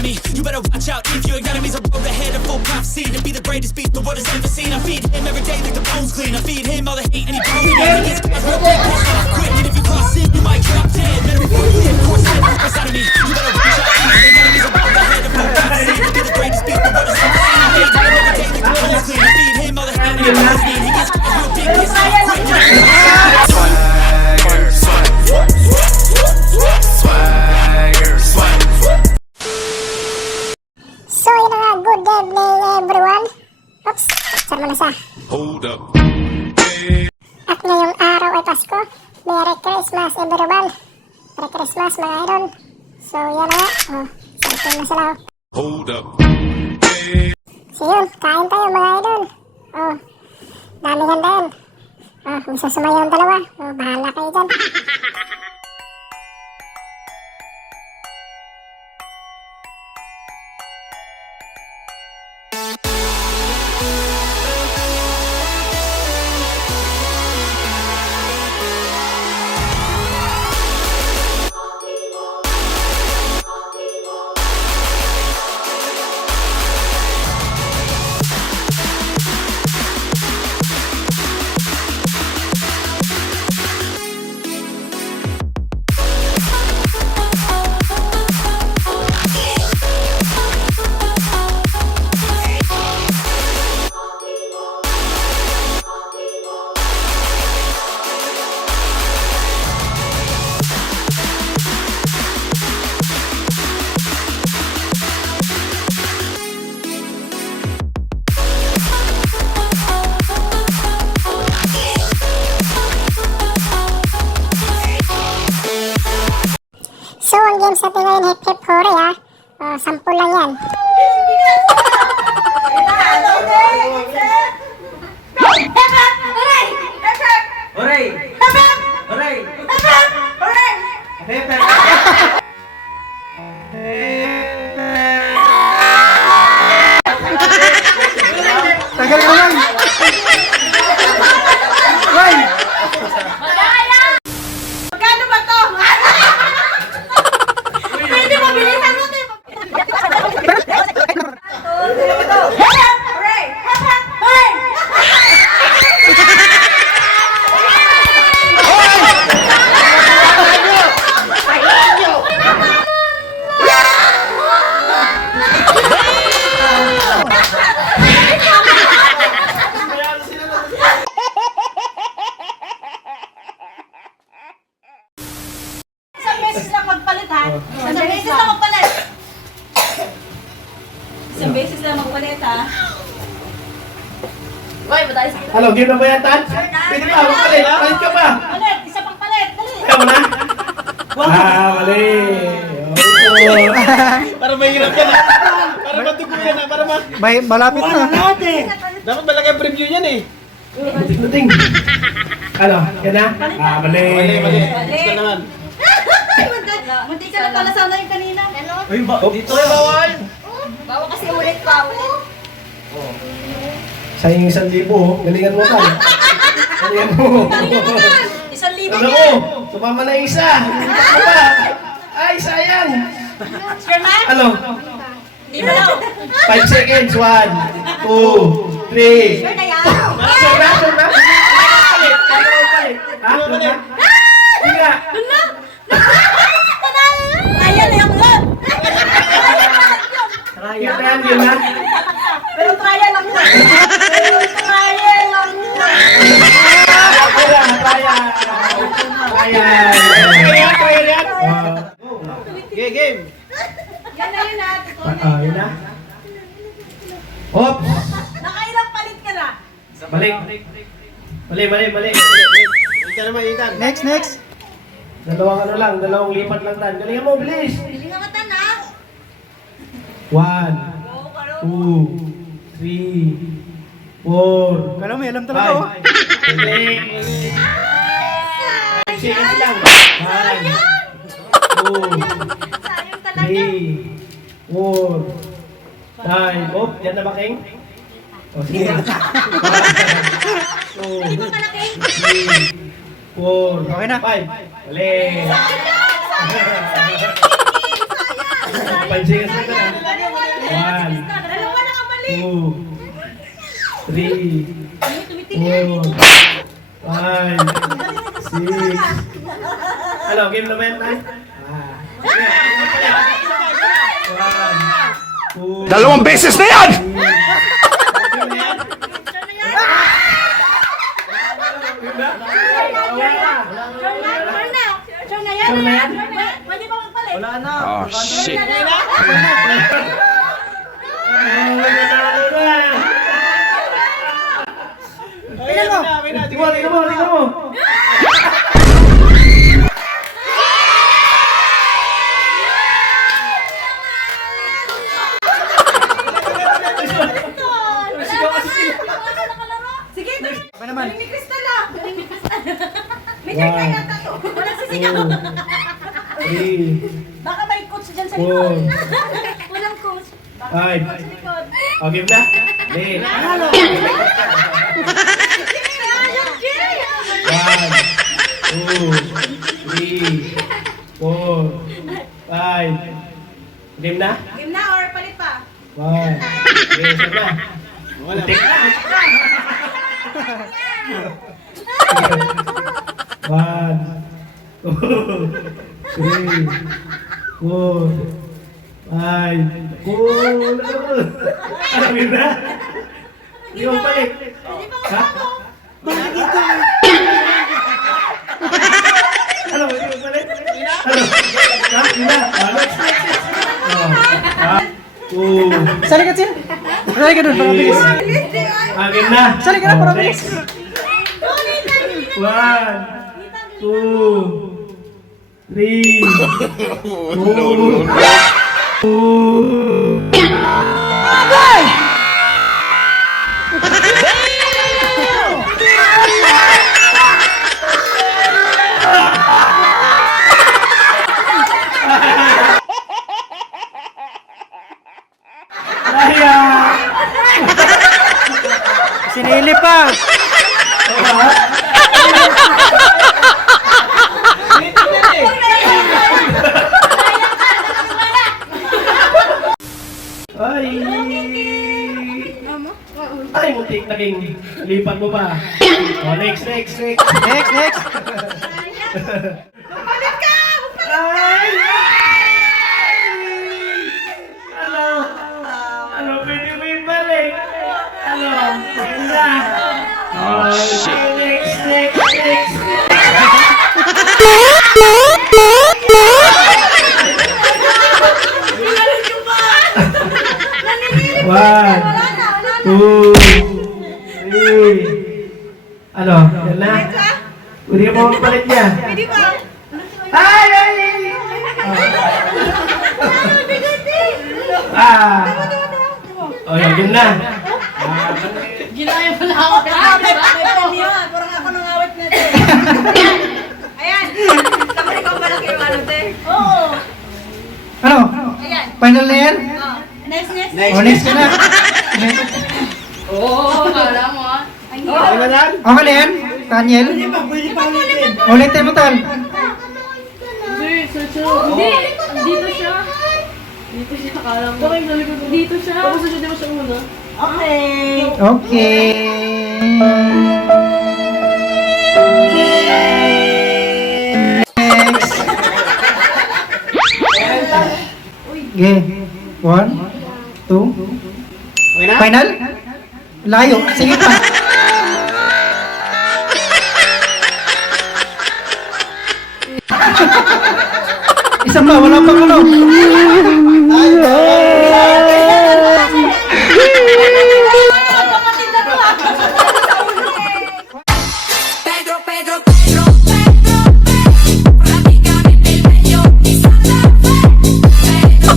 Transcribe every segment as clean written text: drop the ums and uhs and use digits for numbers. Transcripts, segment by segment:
of me. You better watch out if your enemy's a road ahead of full prophecy to be the greatest beast the world has ever seen. I feed him every day like the bones clean. I feed him all the hate and he pounds me. He gets real big, pissed off quick, and if you cross him, you might drop dead. Better report him, course head, what's out of me. You better watch out if your enemy's a road ahead of full prophecy to be the greatest beast the world has ever seen. I feed him every day like the bones clean. I feed him all the hate and he pounds me. He gets real big, pissed off quick, and if you cross him, So yun na nga, good evening everyone. Oops, saan mo na siya? Hold up. At ngayong araw ay Pasko. Merry Christmas everyone. Merry Christmas mga idol. So yan na nga, cellphone na sila. Hold up. So yun, kain tayo mga idol. Daming handa yan. Gusto sumayaw yung dalawa. Bahala kayo dyan. So, ang games natin ngayon, Hip Hip Hooray ha. 10 lang yan. Hooray! Hooray! Tagal ko lang. Hoy! Magkano ba to? Pwede mo bilisan mo ito. Hooray! Hooray! Isang beses lang magpalit ha. Isang beses lang magpalit. Isang beses lang magpalit ha. Uy, madali sa akin. Hello, game na ba yan, Tan? Pwede ba? Palit. Palit ka ba? Palit, isa pang palit. Dali. Ayaw mo na? Mali. Para mahirap yan ah. Para matugo yan ah. Para Malapit na. Dapat malagay preview yan eh. Duting. Ano? Yan na? Mali. Mali. Gusto naman. Munti ka na pala sana yung kanina. Ano? Dito ay bawal. Bawa kasi ulit pa, ulit. Sa yung 1,000, galingan mo ka. Galingan mo. 1,000 Ano yan. mo? Sumama na isa. Hindi ka pa. Ay, sayang. Sure na? Ano? Di mo daw. 5 seconds. 1, 2, 3. Sure na yan. Sure na? Sure na? Palit. Palit. Ha? Sure na? Hindi nga. Ayan na yung love. Yun na yan, yun na. Pero trial lang yun. Pero trial lang yun. Trial yan. Okay, game. Yan na yun ha. Yun na. Oops. Nakailang palit ka na. Balik. Mali. Ito naman, Ethan. Next. Dalawang ano lang, dalawang lipat lang tan. Galingan mo, bilis. Hindi nga mata na. 1, 2, 3, 4. Alam mo, alam talaga oh. 5 seconds lang. 1, 2, Sayang talaga. 3, 4, 5. Oh, yan na ba, King? O, sige. 1, 2, Hindi mo kalaki. 3, 4, Okay na. 5. Mali. Sayang. 5 seconds lang na. One, Dalawa na ang mali. 2, 3, 4, 5, 6. Ano, game na ba yan, man? Dalawang beses na yan! Sure na yan. Pwede ba magpalit? Wala na. Oh, shit. Tingnan mo. Sige, ba naman? Galing ni Crystal ah. Galing ni Crystal. May kaya yata to. Walang sisigaw. 3, Baka may coach dyan sa likod. 4, Walang coach. 5. Sa likod. O, game na? Game. Sayang, Jay! 1, 2, 3, 4, 5. Game na? Game na or palit pa? 1. Game na. Wala. Take na. 1, 2, 3, 4, 5. Ano game na? Hindi mo balik. Ha? Ano? Hindi mo balik? Ano? Ha? Hindi na. Sali ka, Sil. Sali ka dun, para mabilis. Agin na. Sali ka na, para mabilis. 1, 2, 3, 4. Sinili pa. Ay! Ay, muntik naging lipat mo pa. O, next. Next. Palit ka! Ay! Ano, pwede mo ibalik? Ano, ganda. Oh, shit. Next. One, 2, 3. Ano, yan na? Pwede ka mo magpalit niya. Pwede ba? Ay! Oh, yun na. Ginaya mo na ako. May premyo. Parang ako nang awit na ito. Ayan. Tapos ikaw malaki yung ano, te. Oo. Ano? Ayan. Final na yan? Next. O, next ka na. Oo, kala mo ah. Okay na yan? Okay na yan? Daniel? Ulitin mo, Tal. Hindi, dito siya. Dito siya, akala mo. Bakit sabi ko dito siya? Tapos siya, di ba siya una? Okay. Okay. Next. Okay. 1, 2. Okay na? Final? Layo. Sige pa. Isa pa. Wala pang ano. Pedro, prácticamente el medio y Santa Fe. Pedro,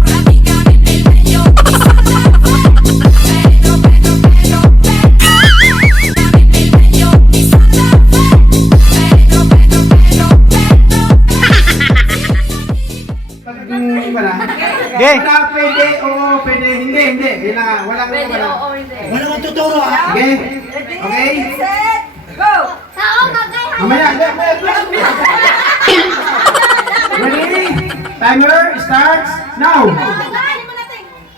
prácticamente el medio y Santa Fe. Pedro, prácticamente el medio y Santa Fe. Okay. Wala, pwede, oo, pwede, hindi. Yun na nga, walang Pwede, wala. oo, hindi. Walang magtuturo, ha? Okay? Okay? Set, go! Mamaya, Timer starts now.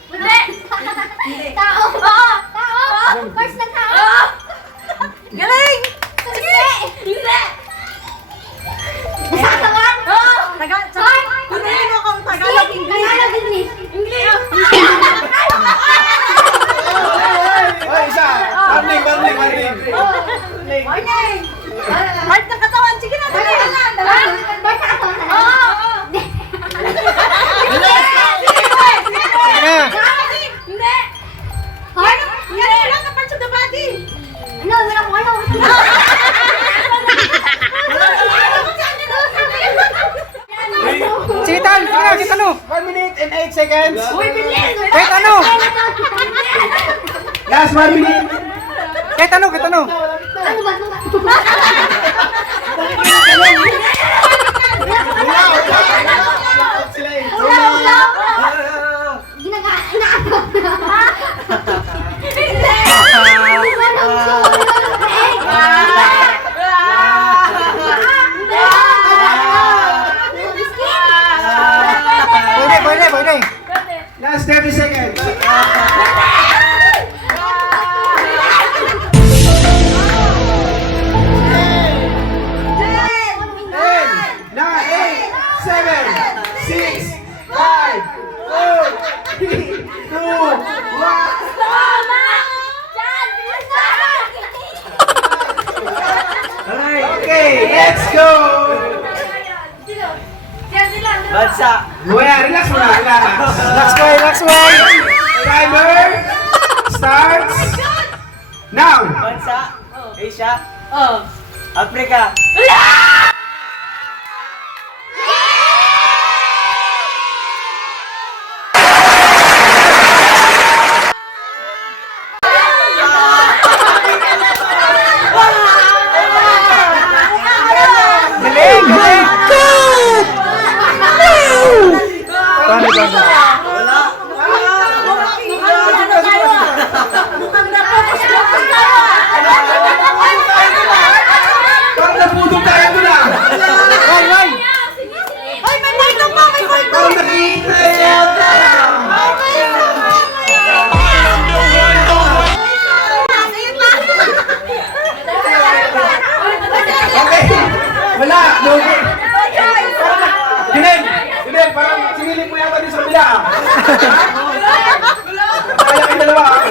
Hindi. Tao. Oo. Tao. First na tao. Galing! Sige. Hindi. Basta katawan? Oo! Tunayin mo kung Tagalog, English. Tagalog, English. English! Oy, isa. Warning. Morning! Heart ng katawan. Sige na, dali na lang. First na katawan. Oo! Sige na. Hindi! Heart? Yan ang lang ang parts of the body. Ano? Ano? Sige, Tan. Sige na, sige, ano? 1 minute and 8 seconds. Uy, bilis! Kahit ano. Last 1 minute. Kahit ano, kahit ano. Ano ba? Sila eh. Pwede. Last 30 seconds. 'Alright. Okay, let's go. Bansa. Kuya, relax muna, relax. Relax, boy. Timer starts now. Bansa. Asia. Africa. Galing. Paano? Parang napudong tayo doon ah. Why? Ay, may kwento pa! May kwento! Parang nakita yata. Okay. Wala. Lugi. Ginen, parang sinilip mo yata din sa bila ah. Kaya kayo dalawa ah.